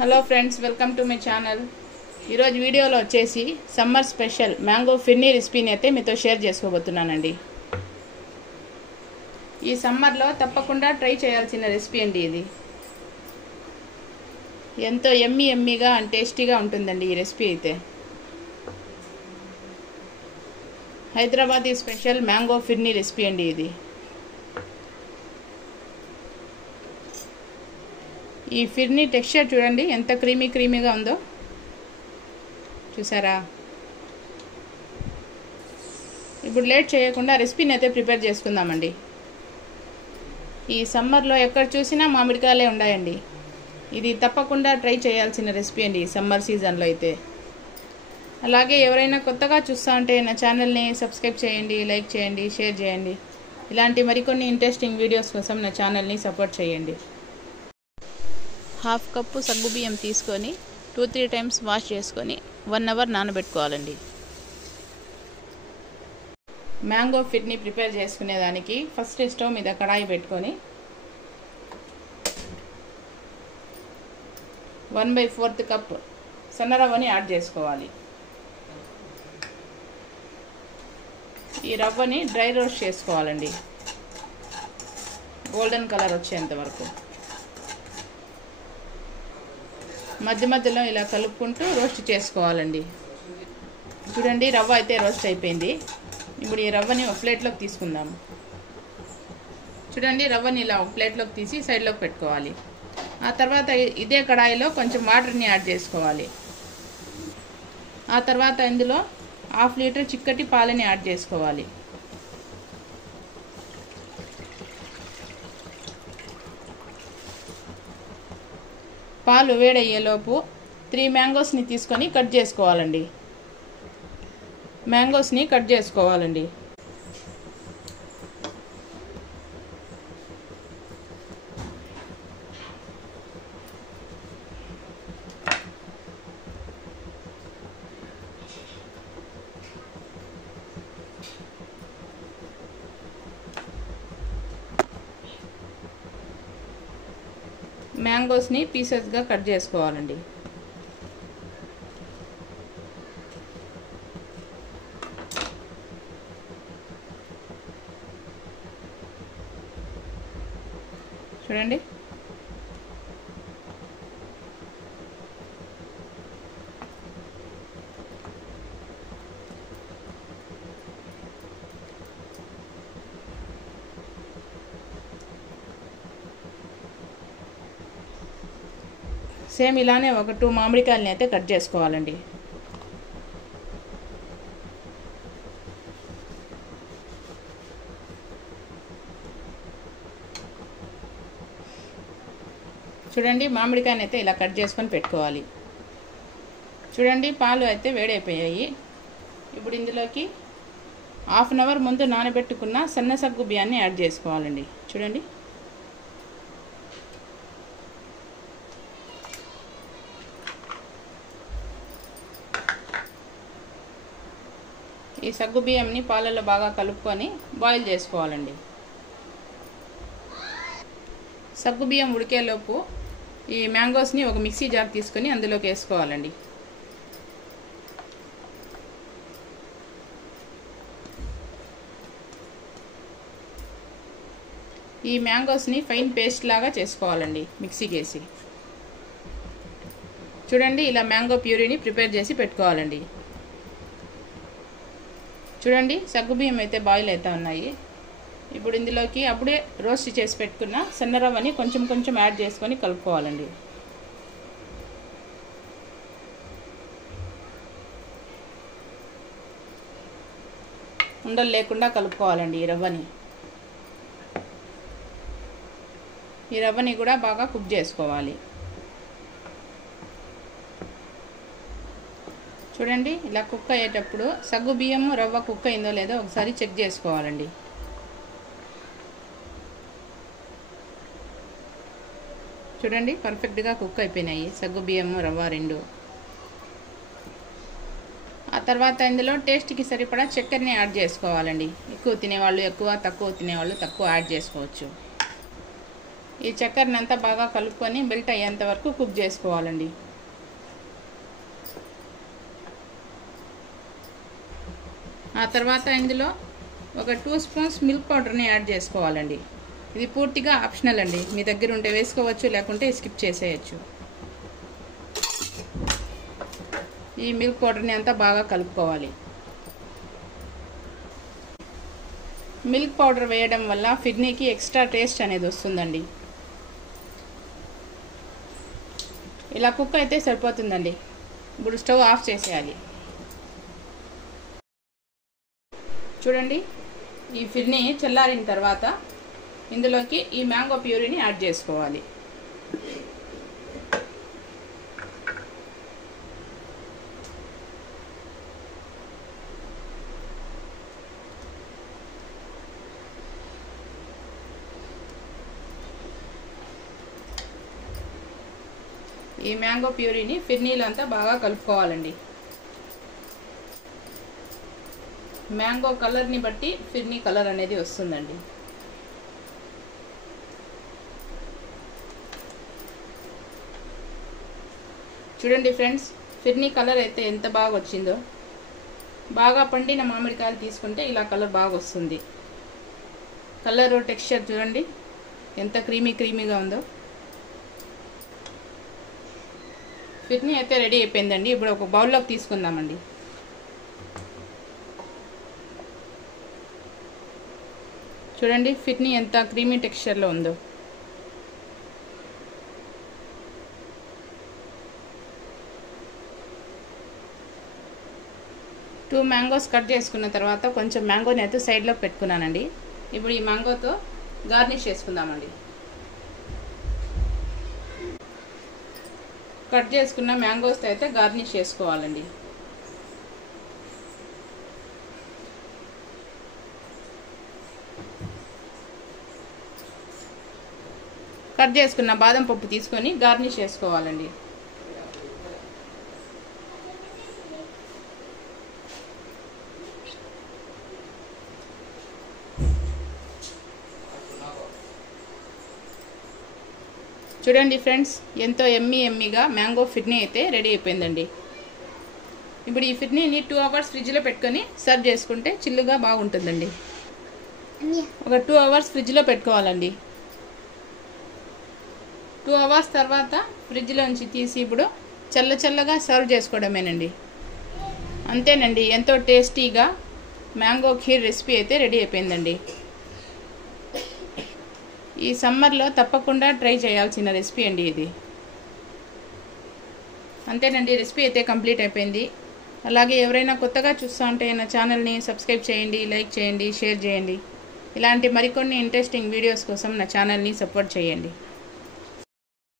Hello friends, welcome to my channel. ఈరోజు వీడియోలో వచ్చేసి సమ్మర్ స్పెషల్ మ్యాంగో ఫిర్నీ రెసిపీని అయితే మీతో షేర్ చేసుకోబోతున్నానండి. ఈ సమ్మర్లో తప్పకుండా ట్రై చేయాల్సిన రెసిపీ అండి ఇది. ఎంతో ఎమ్మీగా అండ్ టేస్టీగా ఉంటుందండి ఈ రెసిపీ అయితే. Hyderabadi special mango phirni recipe అండి ఇది. ఈ ఫిర్నీ టెక్స్చర్ చూడండి ఎంత క్రీమీగా ఉందో, చూసారా? ఇప్పుడు లేట్ చేయకుండా రెసిపీని అయితే ప్రిపేర్ చేసుకుందామండి. ఈ సమ్మర్లో ఎక్కడ చూసినా మామిడికాయలే ఉన్నాయండి. ఇది తప్పకుండా ట్రై చేయాల్సిన రెసిపీ అండి ఈ సమ్మర్ సీజన్లో అయితే. అలాగే ఎవరైనా కొత్తగా చూస్తూ ఉంటే నా ఛానల్ని సబ్స్క్రైబ్ చేయండి, లైక్ చేయండి, షేర్ చేయండి. ఇలాంటి మరికొన్ని ఇంట్రెస్టింగ్ వీడియోస్ కోసం నా ఛానల్ని సపోర్ట్ చేయండి. హాఫ్ కప్పు సగ్గుబియ్యం తీసుకొని 2-3 టైమ్స్ వాష్ చేసుకొని 1 అవర్ నానబెట్టుకోవాలండి. మ్యాంగో ఫిర్నీ ప్రిపేర్ చేసుకునేదానికి ఫస్ట్ స్టవ్ మీద కడాయి పెట్టుకొని 1/4 కప్ సన్న రవ్వని యాడ్ చేసుకోవాలి. ఈ రవ్వని డ్రై రోస్ట్ చేసుకోవాలండి, గోల్డెన్ కలర్ వచ్చేంత వరకు. మధ్యలో ఇలా కలుపుకుంటూ రోస్ట్ చేసుకోవాలండి. చూడండి, రవ్వ అయితే రోస్ట్ అయిపోయింది. ఇప్పుడు ఈ రవ్వని ఒక ప్లేట్లోకి తీసుకుందాము. చూడండి, రవ్వని ఇలా ఒక ప్లేట్లోకి తీసి సైడ్లోకి పెట్టుకోవాలి. ఆ తర్వాత ఇదే కడాయిలో కొంచెం వాటర్ని యాడ్ చేసుకోవాలి. ఆ తర్వాత ఇందులో 1/2 లీటర్ చిక్కటి పాలని యాడ్ చేసుకోవాలి. పాలు వేడయ్యేలోపు 3 మ్యాంగోస్ని తీసుకొని కట్ చేసుకోవాలండి. మ్యాంగోస్ని కట్ చేసుకోవాలండి. మ్యాంగోస్ని పీసెస్గా కట్ చేసుకోవాలండి. చూడండి, సేమ్ ఇలానే ఒక 2 మామిడికాయలని అయితే కట్ చేసుకోవాలండి. చూడండి, మామిడికాయని అయితే ఇలా కట్ చేసుకొని పెట్టుకోవాలి. చూడండి, పాలు అయితే వేడైపోయాయి. ఇప్పుడు ఇందులోకి 1/2 అవర్ ముందు నానబెట్టుకున్న సన్న సగ్గు బియ్యాన్ని యాడ్ చేసుకోవాలండి. చూడండి, ఈ సగ్గు బియ్యంని పాలల్లో బాగా కలుపుకొని బాయిల్ చేసుకోవాలండి. సగ్గు బియ్యం ఉడికేలోపు ఈ మ్యాంగోస్ని ఒక మిక్సీ జార్ తీసుకొని అందులోకి వేసుకోవాలండి. ఈ మ్యాంగోస్ని ఫైన్ పేస్ట్ లాగా చేసుకోవాలండి మిక్సీకి వేసి. చూడండి, ఇలా మ్యాంగో ప్యూరీని ప్రిపేర్ చేసి పెట్టుకోవాలండి. చూడండి, సగ్గుబియ్యం అయితే బాయిల్ అవుతా ఉన్నాయి. ఇప్పుడు ఇందులోకి అప్పుడే రోస్ట్ చేసి పెట్టుకున్న సన్న రవ్వని కొంచెం యాడ్ చేసుకొని కలుపుకోవాలండి. ఉండలు లేకుండా కలుపుకోవాలండి ఈ రవ్వని. ఈ రవ్వని కూడా బాగా కుక్ చేసుకోవాలి. చూడండి, ఇలా కుక్ అయ్యేటప్పుడు సగ్గు బియ్యము రవ్వ కుక్ అయిందో లేదో ఒకసారి చెక్ చేసుకోవాలండి. చూడండి, పర్ఫెక్ట్గా కుక్ అయిపోయినాయి సగ్గు బియ్యము రవ్వ రెండు. ఆ తర్వాత ఇందులో టేస్ట్కి సరిపడా చక్కెరని యాడ్ చేసుకోవాలండి. ఎక్కువ తినేవాళ్ళు ఎక్కువ, తక్కువ తినేవాళ్ళు తక్కువ యాడ్ చేసుకోవచ్చు. ఈ చక్కెరని అంతా బాగా కలుపుకొని మెల్ట్ అయ్యేంత వరకు కుక్ చేసుకోవాలండి. ఆ తర్వాత ఇందులో ఒక 2 స్పూన్స్ మిల్క్ పౌడర్ని యాడ్ చేసుకోవాలండి. ఇది పూర్తిగా ఆప్షనల్ అండి, మీ దగ్గర ఉంటే వేసుకోవచ్చు, లేకుంటే స్కిప్ చేసేయచ్చు. ఈ మిల్క్ పౌడర్ని అంతా బాగా కలుపుకోవాలి. మిల్క్ పౌడర్ వేయడం వల్ల ఫిర్నీకి ఎక్స్ట్రా టేస్ట్ అనేది వస్తుందండి. ఇలా కుక్ అయితే సరిపోతుందండి. ఇప్పుడు స్టవ్ ఆఫ్ చేసేయాలి. చూడండి, ఈ ఫిర్నీ చల్లారిన తర్వాత ఇందులోకి ఈ మ్యాంగో ప్యూరీని యాడ్ చేసుకోవాలి. ఈ మ్యాంగో ప్యూరీని ఫిర్నీలో అంతా బాగా కలుపుకోవాలండి. మ్యాంగో కలర్ని బట్టి ఫిర్నీ కలర్ అనేది వస్తుందండి. చూడండి ఫ్రెండ్స్, ఫిర్నీ కలర్ అయితే ఎంత బాగా వచ్చిందో. బాగా పండిన మామిడికాయలు తీసుకుంటే ఇలా కలర్ బాగా వస్తుంది. కలర్ టెక్స్చర్ చూడండి ఎంత క్రీమీగా ఉందో. ఫిర్నీ అయితే రెడీ అయిపోయిందండి. ఇప్పుడు ఒక బౌల్లోకి తీసుకుందామండి. చూడండి ఫిర్నీ ఎంత క్రీమీ టెక్స్చర్లో ఉందో. టూ మ్యాంగోస్ కట్ చేసుకున్న తర్వాత కొంచెం మ్యాంగోని అయితే సైడ్లోకి పెట్టుకున్నానండి. ఇప్పుడు ఈ మ్యాంగోతో గార్నిష్ చేసుకుందామండి. కట్ చేసుకున్న మ్యాంగోస్తో అయితే గార్నిష్ చేసుకోవాలండి. కట్ చేసుకున్న బాదం పప్పు తీసుకొని గార్నిష్ చేసుకోవాలండి. చూడండి ఫ్రెండ్స్, ఎంతో ఎమ్మీగా మ్యాంగో ఫిర్నీ అయితే రెడీ అయిపోయిందండి. ఇప్పుడు ఈ ఫిర్నీని 2 అవర్స్ ఫ్రిడ్జ్లో పెట్టుకొని సర్వ్ చేసుకుంటే చిల్లుగా బాగుంటుందండి. ఒక 2 అవర్స్ ఫ్రిడ్జ్లో పెట్టుకోవాలండి. 2 అవర్స్ తర్వాత ఫ్రిడ్జ్లోంచి తీసి ఇప్పుడు చల్లగా సర్వ్ చేసుకోవడమేనండి. అంతేనండి, ఎంతో టేస్టీగా మ్యాంగో ఖీర్ రెసిపీ అయితే రెడీ అయిపోయిందండి. ఈ సమ్మర్లో తప్పకుండా ట్రై చేయాల్సిన రెసిపీ అండి ఇది. అంతేనండి, రెసిపీ అయితే కంప్లీట్ అయిపోయింది. అలాగే ఎవరైనా కొత్తగా చూస్తూ ఉంటే నా ఛానల్ని సబ్స్క్రైబ్ చేయండి, లైక్ చేయండి, షేర్ చేయండి. ఇలాంటి మరికొన్ని ఇంట్రెస్టింగ్ వీడియోస్ కోసం నా ఛానల్ని సపోర్ట్ చేయండి.